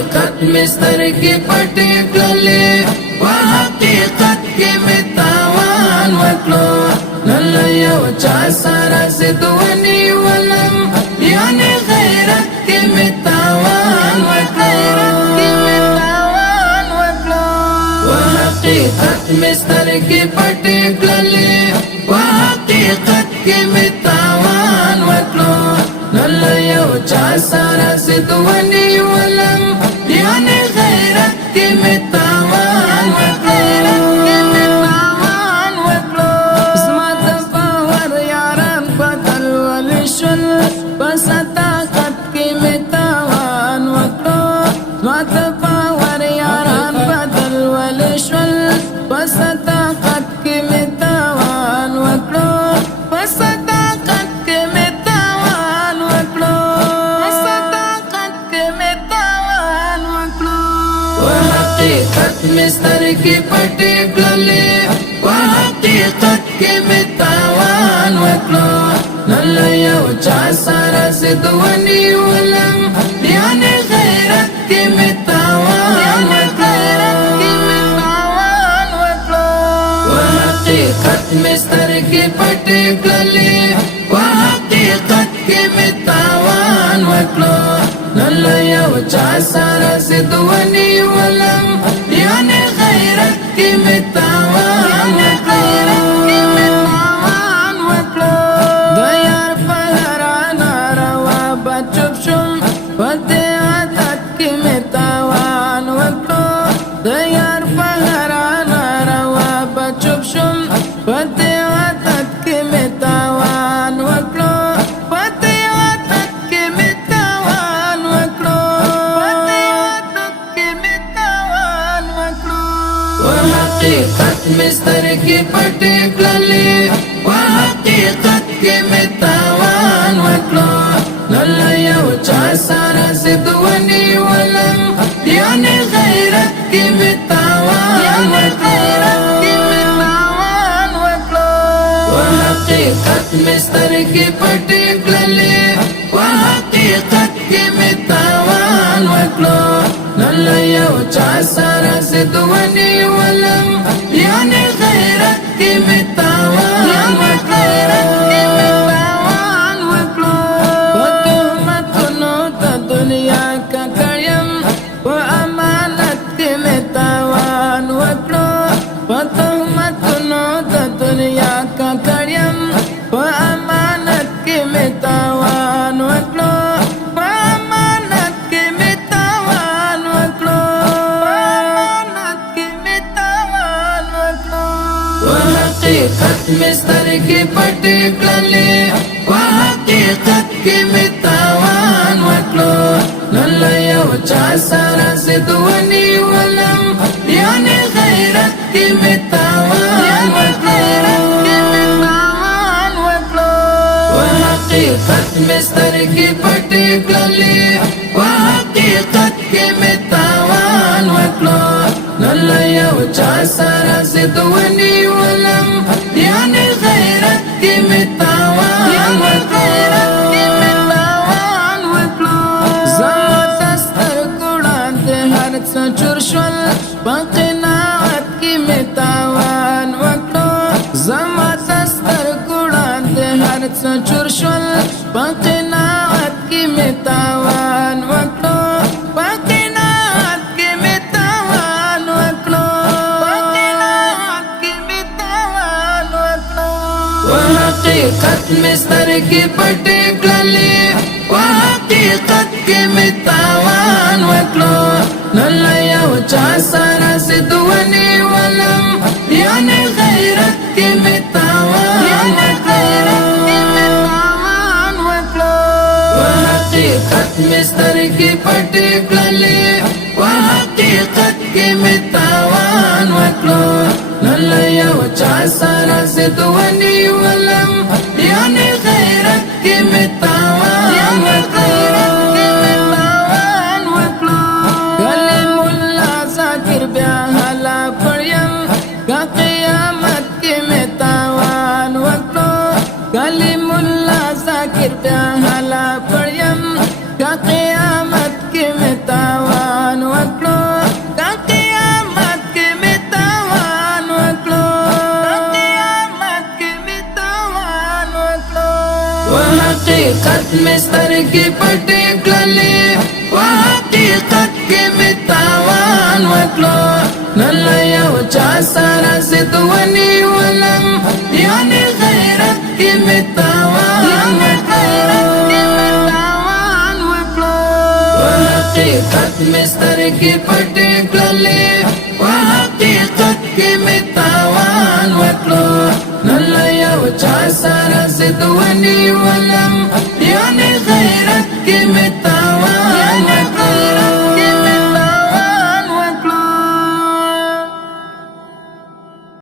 حقیقت مستر کی پټی کړلې په حقیقت کې متاوان وکړو نن یو چا سره سدونی ولم یعنی غیرت کې متاوان وکړو په حقیقت مستر کی پټی کړلې په حقیقت کې متاوان وکړو نن یو چا سره سدونی ولم یعنی غیرت کې متاوان وکړو زما د باور یاران بدل ولې شول په صداقت کې متاوان وکړو زما د باور یاران بدل ولې شول په صداقت کې متاوان وکړو په صداقت کې متاوان وکړو په صداقت کې متاوان وکړو په حقیقت مستر کی پټی کړلې په حقیقت کې متاوان وکړو نن یو چا سره سدونی ولم یعنی غیرت کې متاوان وکړو په حقیقت مستر کی پټی کړلې په حقیقت کې متاوان وکړو نن یو چا سره سدونی ولم یعنی غیرت کې متاوان وکړو د یار په هرانه روا بچوب شم په دې عادت کې متاوان وکړو د یار په هرانه روا بچوب شم په دې عادت کې متاوان وکړو په دې عادت کې متاوان وکړو په دې عادت کې متاوان وکړو په حقیقت مستر کی پټی کړلې په حقیقت کې متاوان وکړو نن یو چا سره سدونی ولم یعنی غیرت کې متاوان وکړو په حقیقت مستر کی پټی کړلې په حقیقت کې متاوان وکړو نن یو چا سره سدونی ولم یعنی غیرت کې متاوان وکړو په تهمتونو د دنیا ککړیم په امانت کې متاوان وکړو په تهمتونو د دنیا ککړیم په امانت کې متاوان وکړو په امانت کې متاوان وکړو په امانت کې متاوان وکړو په حقیقت مستر کی پټی کړلې په حقیقت کې متاوان وکړو نن یو چا سره سدونی ولم یعنی غیرت کې متاوان وکړو په حقیقت مستر کی پټی کړلې په حقیقت کې متاوان وکړو نن یو چا سره سدونی ولم یعنی غیرت کې متاوان وکړو زما دستر ګړان د هر څه چور شول په قناعت کې متاوان وکړو زما دستر ګړان د هر څه چور شول په قناعت کې متاوان وکړو په قناعت کې متاوان وکړو په قناعت کې متاوان وکړو په حقیقت مستر کی پټی کړلې په حقیقت کې متاوان وکړو نن یو چا سره سدونی ولم یعنی غیرت کې متاوان وکړو په حقیقت مستر کی پټی کړلې په حقیقت کې متاوان وکړو نن یو چا سره سدونی ولم یعنی غیرت کې متاوان وکړو کلم الله ذکر بیا حلا پړیم کا قیامت کې متاوان وکړو کلم الله ذکر بیا حلا پړیم کا قیامت کې متاوان وحقیقت مستر کی پټې کړلې وحقیقت کې متاوان وکړو نن یو چا سره زد ونیولم یعنی غیرت کې متاوان وکړو وحقیقت مستر کی پټې کړلې وحقیقت کې متاوان وکړو نن یو چا سره زد ونیولم یعنی غیرت کې متاوان